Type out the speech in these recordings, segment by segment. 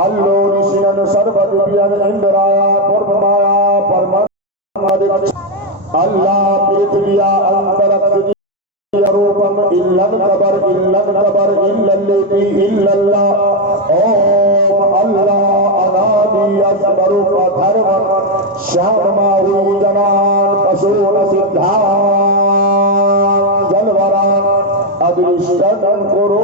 अल्लोरिशियन सर्वदिव्यन इंद्राया पूर्वमाया परमादिक अल्लाह पृथ्विया अंतरिक्ष रूपम इल्लन कबर इल्लल्लेती इल्लल्लाह ओम अल्लाह अनादि असबर धर्म श्यामा हुई जनान पशुन सिद्धा जलवरा अदृष्टन कुरु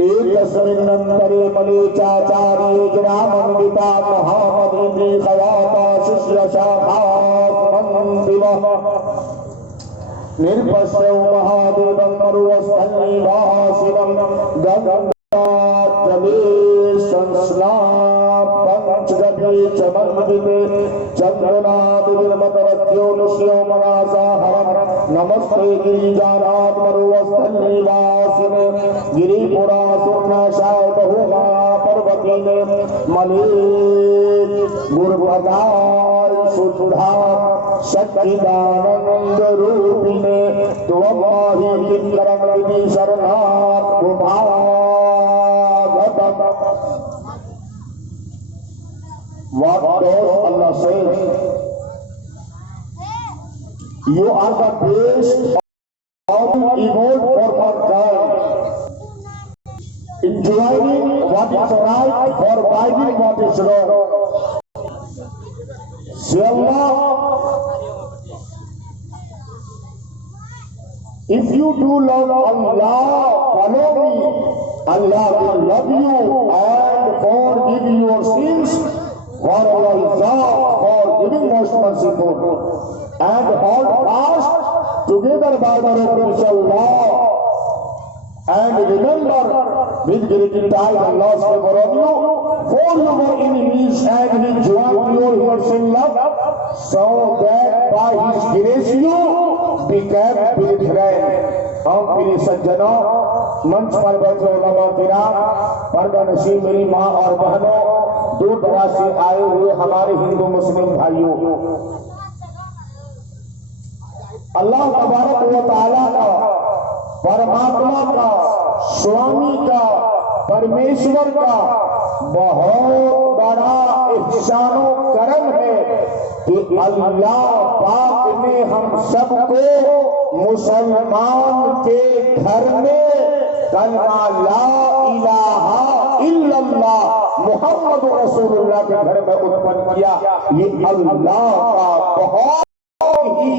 एकस्मिन्नन्तरे मलेचाचार्ये ग्रामन्विता महामदीन्द्री खयाता शिष्य शाखा निर्पश्यौ महादेवं मरुवस्थलनिवासिनं गंगाजले संस्नापञ्चगभे च मन्दिरे चन्द्रनादिर्मतरत्यो मनासाहरं नमस्ते गिरिजानाथ मरुवस्थलनिवासिने गिरिपुरासुरनाशाय बहुमा पर्वतीने मले गुरुपदाय सुधा सच्चिदानंद रूपिणे त्वमाहि किंकरं विधि शरणात् कुमागतम्। What does Allah say? You are the best of evolved for mankind, enjoying what is right, forbidding what is wrong. Say Allah, if you do love Allah, follow me, Allah will love you and forgive your sins, for Allah is forgiving, most merciful. And hold fast together by the rope of Allah. And remember, with great time Allah is for you, for your enemies, and He joined your hearts in love, so that by His grace you became brethren. हम प्रिय सज्जनों, मंच पर बैठे उलमा किराम, पर्दा नशीब मेरी माँ और बहनों, दूर दराज से आए हुए हमारे हिंदू मुस्लिम भाइयों, अल्लाह तबारक व तआला का, परमात्मा का, स्वामी का, परमेश्वर का बहुत बड़ा ihsan करम है कि अल्लाह पाक ने हम सबको मुसलमान के घर में कलमा ला इलाहा इल्लल्लाह मुहम्मद रसूलुल्लाह के घर में उत्पन्न किया। ये अल्लाह का बहुत ही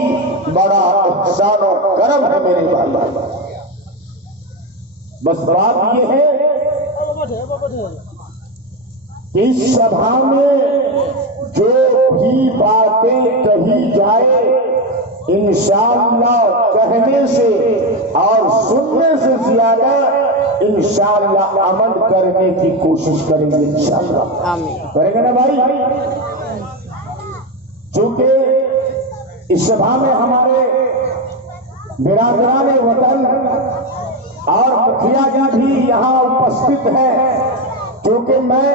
बड़ा ihsan करम है मेरे भाई। बस बात ये है कि इस सभा में जो भी बातें कही जाए, इंशाअल्लाह कहने से और सुनने से ज्यादा इंशाअल्लाह अमल करने की कोशिश करेंगे। इंशाअल्लाह करेंगे ना भाई? चूंकि इस सभा में हमारे बिरादरान वतन और मुखिया जी भी यहाँ उपस्थित है, क्योंकि मैं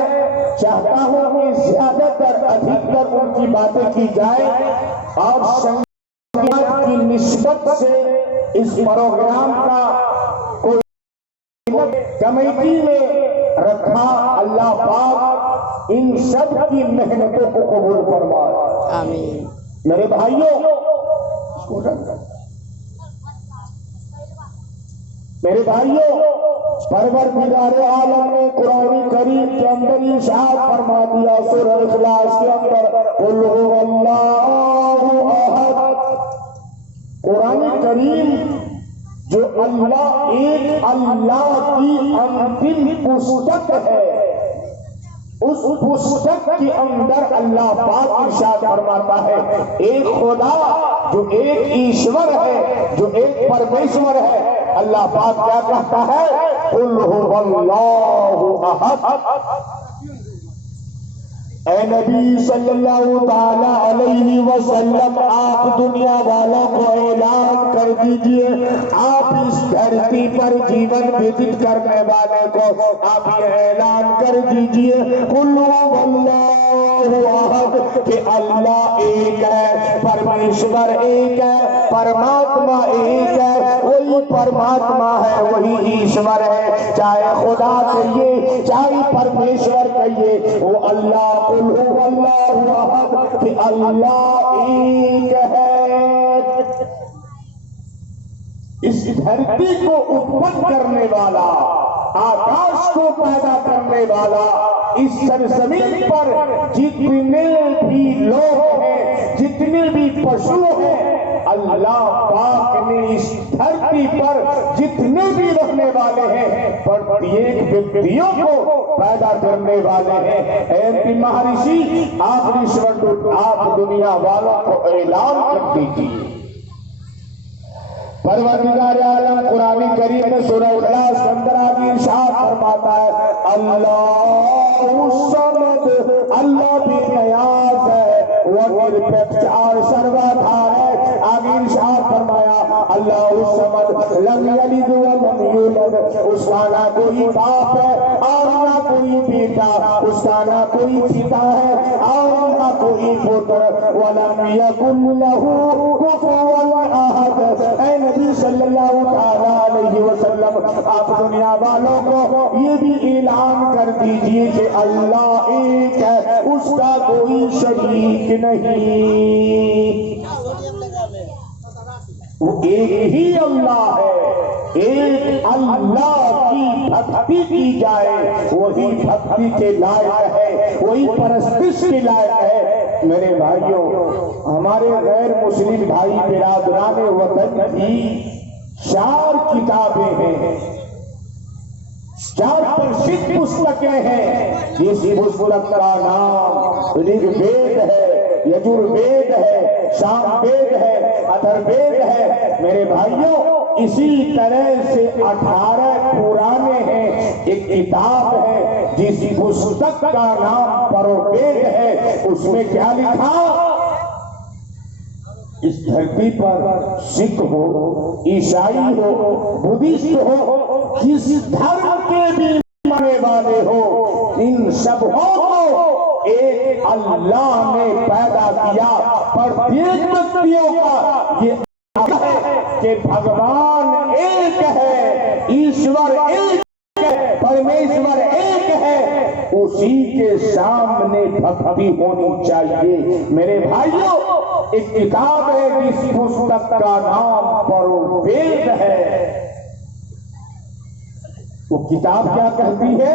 चाहता हूं कि ज्यादातर अधिकतर उनकी बातें की जाए और संगीत की निस्बत से इस प्रोग्राम का कोई कमेटी में रखा। अल्लाह पाक इन सब की मेहनतों को कबूल फरमाए, आमीन। मेरे भाइयों, मेरे भाइयों, परवरदिगार आलम ने कुरान करीम के अंदर इरशाद फरमा दिया सूरह इखलास के अंदर, कुल हुवल्लाहु अहद। कुरान करीम जो अल्लाह एक अल्लाह की अंतिम पुस्तक है, उस पुस्तक के अंदर अल्लाह पाक इरशाद फरमाता है, एक खुदा जो एक ईश्वर है, जो एक परमेश्वर है। अल्लाह पाक क्या कहता है? कुल हुवल्लाहु अहद। ऐ नबी सल्लल्लाहु ताला अलैहि वसल्लम, आप दुनिया वालों को ऐलान कर दीजिए, आप इस धरती पर जीवन व्यतीत करने वाले को आप ये ऐलान कर दीजिए, कुल हुवल्लाहु कि अल्लाह एक है, परमेश्वर एक है, परमात्मा एक है, वही परमात्मा है वही ईश्वर है। चाहे खुदा कहिए चाहे परमेश्वर कहिए, वो अल्लाह कि अल्लाह एक है। इस धरती को उत्पन्न करने वाला, आकाश को पैदा करने वाला, इस सरजमीन पर जितने भी लोग हैं, जितने भी पशु हैं, अल्लाह पाक ने इस धरती पर जितने भी रहने वाले हैं प्रत्येक व्यक्तियों को पैदा करने वाले हैं। ऐसी महर्षि आखिरी स्वर आप दुनिया वालों को ऐलान कर दीजिए। परवरदिगार आलम कुरानी करीम में सूरह इखलास 15 की इरशाद फरमाता है, अल्लाहु समद, अल्लाह भी नियाज है, वो निरपेक्ष और सर्वाधार है। आगे इरशाद फरमाया, अल्लाहु समद लम यलिद व लम यूलद, उसका ना कोई बाप है और ना कोई बेटा, उसका ना कोई पिता है और ना कोई पुत्र, वलम यकुन लहू कुफुवन अहद। ऐ नबी सल्लल्लाहु अलैहि वसल्लम, आप दुनिया वालों को ये भी ऐलान कर दीजिए कि अल्लाह एक है, उसका कोई शरीक नहीं, वो एक ही अल्लाह है। एक अल्लाह की भक्ति की जाए वही भक्ति के लायक है, वही परस्तिश के लायक है। मेरे भाइयों, हमारे गैर मुस्लिम भाई बिरादरान वतन की 4 किताबें हैं, 4 प्रसिद्ध पुस्तकें हैं। इस पुस्तक का नाम ऋग्वेद है, यजुर्वेद है, सामवेद है, अथर्ववेद है। मेरे भाइयों, इसी तरह से 18 पुराने हैं। एक किताब है जिस पुस्तक का नाम परोवेद है, उसमें क्या लिखा? इस धरती पर सिख हो, ईसाई हो, बुद्धिस्ट हो, जिस धर्म के भी मानने वाले हो, इन सबों को एक अल्लाह ने पैदा किया। प्रत्येक व्यक्तियों का ये है कि भगवान एक है, ईश्वर एक है, परमेश्वर एक है, उसी के सामने भक्ति होनी चाहिए। मेरे भाइयों, एक किताब है जिस पुस्तक का नाम परोवेद है। वो किताब क्या कहती है?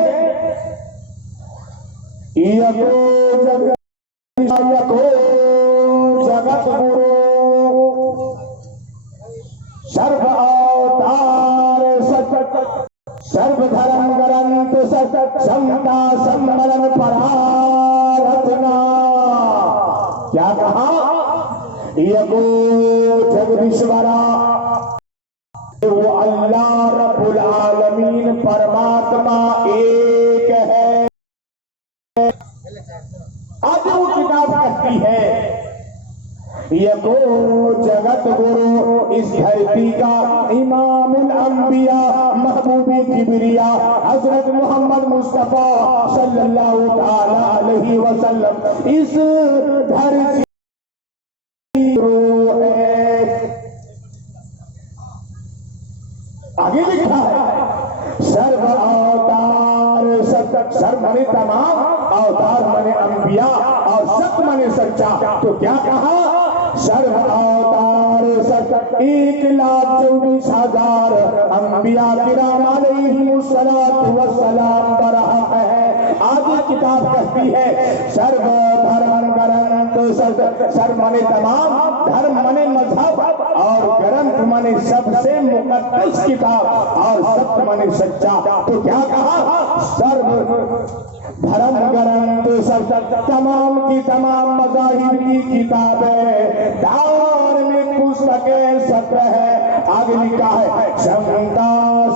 जगत गुरु सर्व अवतार सत, सर्वधर्म ग्रंथ सत, समता सम्मलन परारत्ना। क्या कहा? यगो जगदीश्वरा, वो अल्लाह रब्बुल आलमीन परमात्मा एक है। आज वो किताब कहती है, यगो जगत गुरु, इस धरती का इमामुल अंबिया महबूबी किबरिया हजरत मोहम्मद मुस्तफा सल्लल्लाहु ताला अलैहि वसल्लम इस धरती है। आगे लिखा है, सर्व अवतार सत, सर्व मने तमाम, अवतार मने अंबिया और सत मने सच्चा। तो क्या कहा? सर्व अवतार सत 1,24,000 अंबिया किराम अलैहिमुस्सलातु वस्सलाम बरहक है। आगे किताब कहती है, सर्व धर्म ग्रंथ सत, सर्व मने तमाम, धर्म मने मजहब और ग्रंथ मने सबसे मुकद्दस किताब और सत्य मने सच्चा। तो क्या कहा? सर्व धर्म ग्रंथ सब तमाम की तमाम मज़ाहिब की किताबें, धार्मिक पुस्तकें सत्य है। आगे लिखा है, समता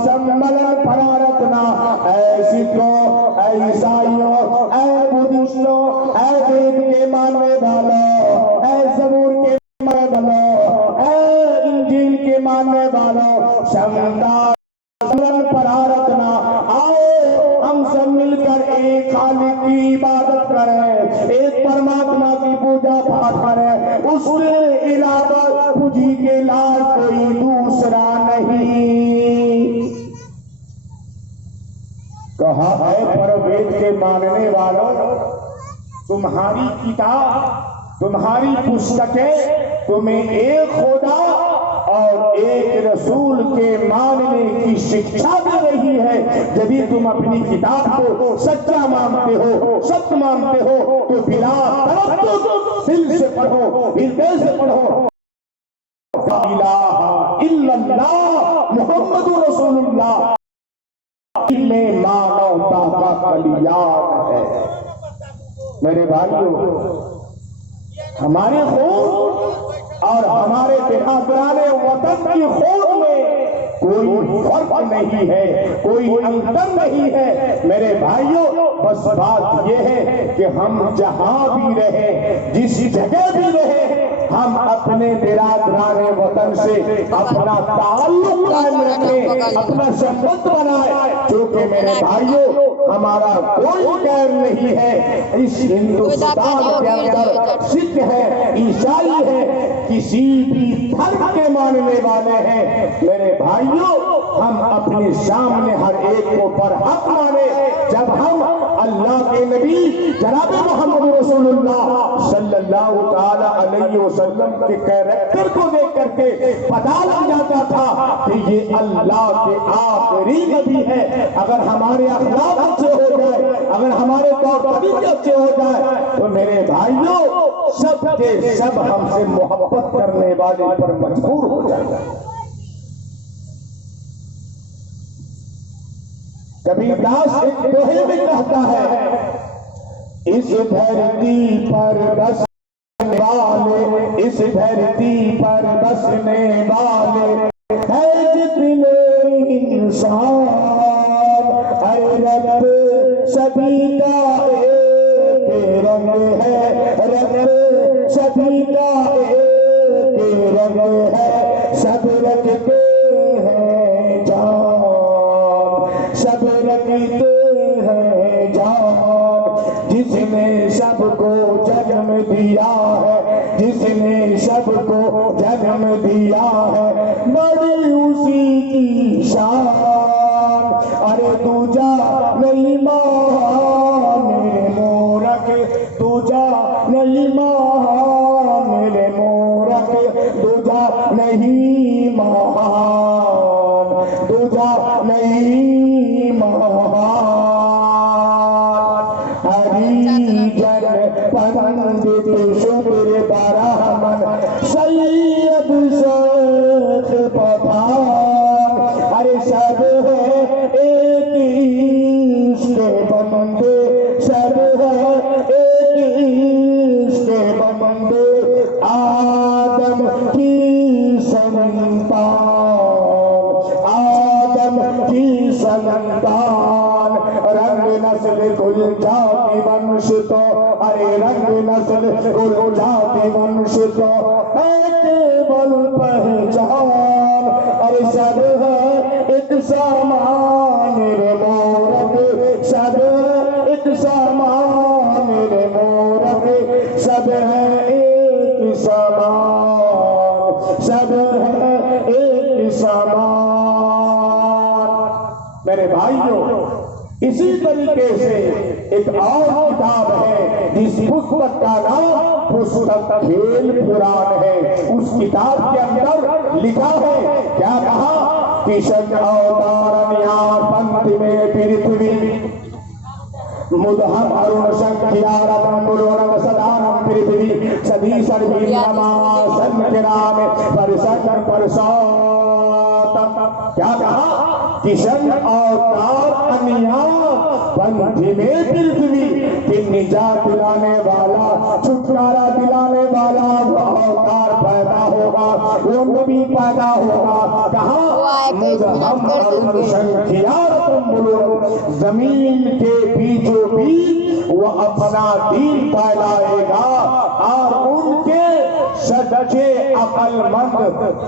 सम्मलन परारत्ना, ऐ सिखों, ऐ ईसाइयों, ऐ बुद्धिस्टों, ऐ वेद के मानने वालों, ऐ ज़बूर के मानने वालों, ऐ इंजील के मानने वालों, समता परारत्ना, आओ हम सब मिलकर एक खालिक की इबादत करें, एक पूजा पाठ करे, उसके अलावा तुझी के लाल कोई दूसरा नहीं। कहा है पर वेद के मानने वालों, तुम्हारी किताब, तुम्हारी पुस्तकें तुम्हें एक खुदा और एक रसूल के मानने की शिक्षा दे रही है। यदि तुम अपनी किताब को सच्चा मानते हो, सत्य मानते हो, तो बिला तरद्दुद दिल से पढ़ो, हृदय से पढ़ो, ला इलाहा इल्लल्लाह मुहम्मदुर रसूलुल्लाह में मानवता का कल्याण है। मेरे भाइयों, हमारे खून और हमारे बिरादराने वतन की खून में कोई फर्क नहीं है, कोई अंतर नहीं है। मेरे भाइयों, बस बात यह है कि हम जहां भी रहे, जिस जगह भी रहे, हम अपने बिरादराने वतन से अपना ताल्लुक कायम रखें, अपना संबंध बनाए। क्योंकि मेरे भाइयों, हमारा कोई गैर नहीं है। इस हिंदुस्तान के अंदर सिख है, ईसाई है, किसी भी धर्म के मानने वाले हैं। मेरे भाइयों, हम अपने सामने हर एक को बरहक माने। जब हम अल्लाह के नबी जनाब मोहम्मद रसूलुल्लाह सल्लल्लाहु ताला अलैहि वसल्लम के कैरेक्टर को देख करके पता लग जाता था कि ये अल्लाह के आखिरी नबी है। अगर हमारे अखलाक अच्छे हो जाए, अगर हमारे तौर तरीके अच्छे हो जाए, तो मेरे भाइयों, सब के सब हमसे मोहब्बत करने वाले पर मजबूर हो जाएगा। कबीरदास एक दोहे में कहता है, इस धरती पर बसने वाले, इस धरती पर बसने वाले है जितने इंसान, हर रब सभी का एक रंग है, रब सभी का एक रंग है, सब रखते हैं जान, सब रखते हैं जान। जिसने सबको जन्म दिया है, जिसने सबको जन्म दिया है, बड़ी उसी की शान। अरे दूजा नहीं मान मेरे मूरख, दूजा नहीं मान मेरे मूरख, दूजा नहीं मान, दूजा नहीं मान। हरिजन पंडित शुक्र ब्राह्मण सैयद शेख पठान, अरे सब है एक ईश के बंदे, सब है एक ईश के बंदे, आदम की संतान, आदम की संतान। रंग नस्ल कुल जाति वंश तो, अरे रंग नस्ल कुल जाति वंश तो है केवल पहचान। अरे सब है एक समान रे मोरक, सब एक समान रे मोरक, सब है एक समान, सब है एक समान। मेरे भाइयों, इसी तरीके से एक और किताब है जिस पुस्तक का नाम पुस्तक खेल पुराण है। उस किताब के अंदर लिखा है, क्या कहा, किशन अवतार पंथ में पृथ्वी मुदहम अरुण संख्यारम बुलोरम सदानम पृथ्वी सदी सर्वी नमासन किराम परसन परसोतम। क्या कहा, किशन अवतार अनिया पंथी में पृथ्वी की निजात दिलाने वाला, छुटकारा दिलाने वाला वो अवतार पैदा होगा, वो नबी पैदा होगा। कहा, मुदहम अरुण संख्यारम बुलोरम, जमीन के बीचों बीच वो अपना दीन फैलाएगा और उनके सच्चे अक्लमंद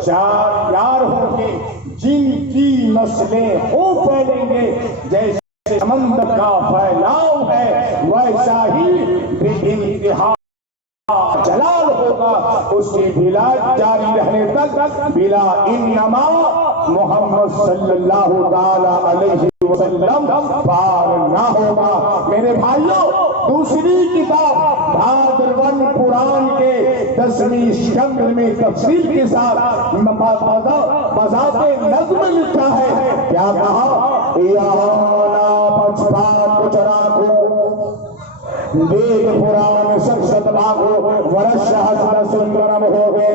यार होंगे, जिनकी नस्लें हो फैलेंगे। जैसे समंदर का फैलाव है, वैसा ही बेइंतहा जलाल होगा उसकी ढिला जारी रहने तक बिला इन्नमा मोहम्मद सल्लल्लाहु ताला अलैहि वसल्लम पार ना होगा। मेरे भाइयों, दूसरी किताब भाद्रवन पुराण के 10वीं स्कंद में तफसील के साथ मज़ाक़े नज़्म लिखा है। क्या कहा? कुछ राखो वेद पुराण सत बागो वर्ष सुंदरम हो गए।